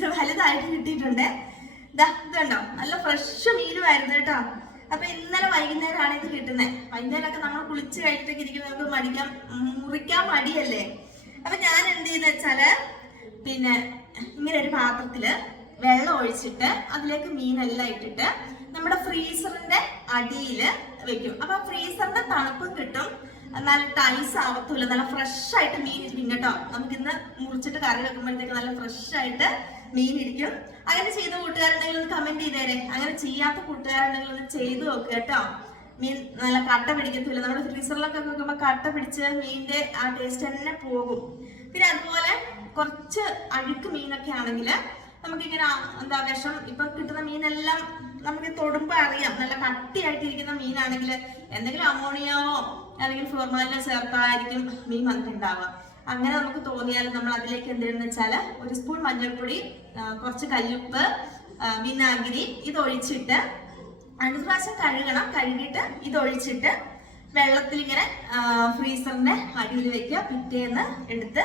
ഇച്ചിരി വലുതായിട്ട് കിട്ടിയിട്ടുണ്ട്. ഇതുണ്ടോ, നല്ല ഫ്രഷ് മീനുമായിരുന്നു കേട്ടോ. അപ്പൊ ഇന്നലെ വൈകുന്നേരമാണ് ഇത് കിട്ടുന്നത്. വൈകുന്നേരമൊക്കെ നമ്മൾ കുളിച്ച് കഴിഞ്ഞിട്ടൊക്കെ ഇരിക്കുന്നത് നമുക്ക് മുറിക്കാൻ മടിയല്ലേ. അപ്പൊ ഞാൻ എന്ത് ചെയ്യുന്ന വെച്ചാല് പിന്നെ ഇങ്ങനെ ഒരു പാത്രത്തില് വെള്ളം ഒഴിച്ചിട്ട് അതിലേക്ക് മീനെല്ലാം ഇട്ടിട്ട് നമ്മുടെ ഫ്രീസറിന്റെ അടിയിൽ വെക്കും. അപ്പൊ ഫ്രീസറിന്റെ തണുപ്പും കിട്ടും, നല്ല ടൈസ് ആവത്തൂല, നല്ല ഫ്രഷ് ആയിട്ട് മീൻ ഇരിക്കും കേട്ടോ. നമുക്ക് ഇന്ന് മുറിച്ചിട്ട് കറി വെക്കുമ്പോഴത്തേക്ക് നല്ല ഫ്രഷ് ആയിട്ട് മീൻ ഇരിക്കും. അങ്ങനെ ചെയ്ത കൂട്ടുകാരുണ്ടെങ്കിൽ ഒന്ന് കമന്റ് ചെയ്തേരെ. അങ്ങനെ ചെയ്യാത്ത കൂട്ടുകാരുണ്ടെങ്കിൽ ഒന്ന് ചെയ്തു നോക്കുക കേട്ടോ. മീൻ നല്ല കട്ട പിടിക്കത്തില്ല. നമ്മുടെ ഫ്രീസറിലൊക്കെ വെക്കുമ്പോൾ കട്ട പിടിച്ച് മീനിന്റെ ആ ടേസ്റ്റ് തന്നെ പോകും. പിന്നെ അതുപോലെ കുറച്ച് അഴുക്ക് മീനൊക്കെ ആണെങ്കിൽ നമുക്കിങ്ങനെ എന്താ വിഷം ഇപ്പൊ കിട്ടുന്ന മീനെല്ലാം നമുക്ക് തൊടുമ്പോ അറിയാം, നല്ല കട്ടിയായിട്ടിരിക്കുന്ന മീനാണെങ്കിൽ എന്തെങ്കിലും അമോണിയാവോ അല്ലെങ്കിൽ ഫോർമാലിനോ ചേർത്തായിരിക്കും മീൻ വന്നിട്ടുണ്ടാവുക. അങ്ങനെ നമുക്ക് തോന്നിയാലും നമ്മൾ അതിലേക്ക് എന്തെന്ന് വെച്ചാൽ 1 സ്പൂൺ മഞ്ഞൾപ്പൊടി, കുറച്ച് കല്ലുപ്പ്, വിനാഗിരി ഇതൊഴിച്ചിട്ട് 2 പ്രാവശ്യം കഴുകണം. കഴുകിയിട്ട് ഇതൊഴിച്ചിട്ട് വെള്ളത്തിൽ ഇങ്ങനെ ഫ്രീസറിന്റെ അടിയിൽ വെക്കുക. പിറ്റേന്ന് എടുത്ത്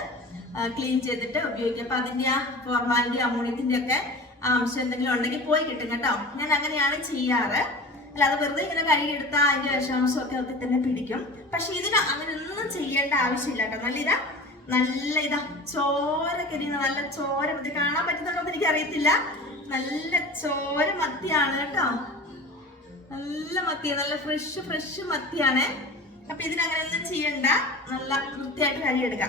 ക്ലീൻ ചെയ്തിട്ട് ഉപയോഗിക്കുക. അപ്പൊ അതിന്റെ ആ ഫോർമാലിറ്റി അമോണിയത്തിന്റെ ഒക്കെ അംശം എന്തെങ്കിലും ഉണ്ടെങ്കിൽ പോയി കിട്ടും കേട്ടോ. ഞാൻ അങ്ങനെയാണ് ചെയ്യാറ്. അല്ലാതെ വെറുതെ ഇങ്ങനെ കഴുകിയെടുത്താൽ അതിന്റെ വിഷാംശമൊക്കെ ഒത്തിരി തന്നെ പിടിക്കും. പക്ഷെ ഇതിന് അങ്ങനെ ഒന്നും ചെയ്യേണ്ട ആവശ്യമില്ല കേട്ടോ. നല്ല ഇതാ ചോര കരിയുന്ന നല്ല ചോര മത്തി കാണാൻ പറ്റുന്നുണ്ടോ എന്ന് എനിക്ക് അറിയത്തില്ല. നല്ല ചോര മത്തിയാണ് കേട്ടോ. നല്ല മത്തി, നല്ല ഫ്രഷ് മത്തിയാണ്. അപ്പൊ ഇതിനങ്ങനെ ഒന്നും ചെയ്യണ്ട, നല്ല വൃത്തിയായിട്ട് കഴുകിയെടുക്കാം.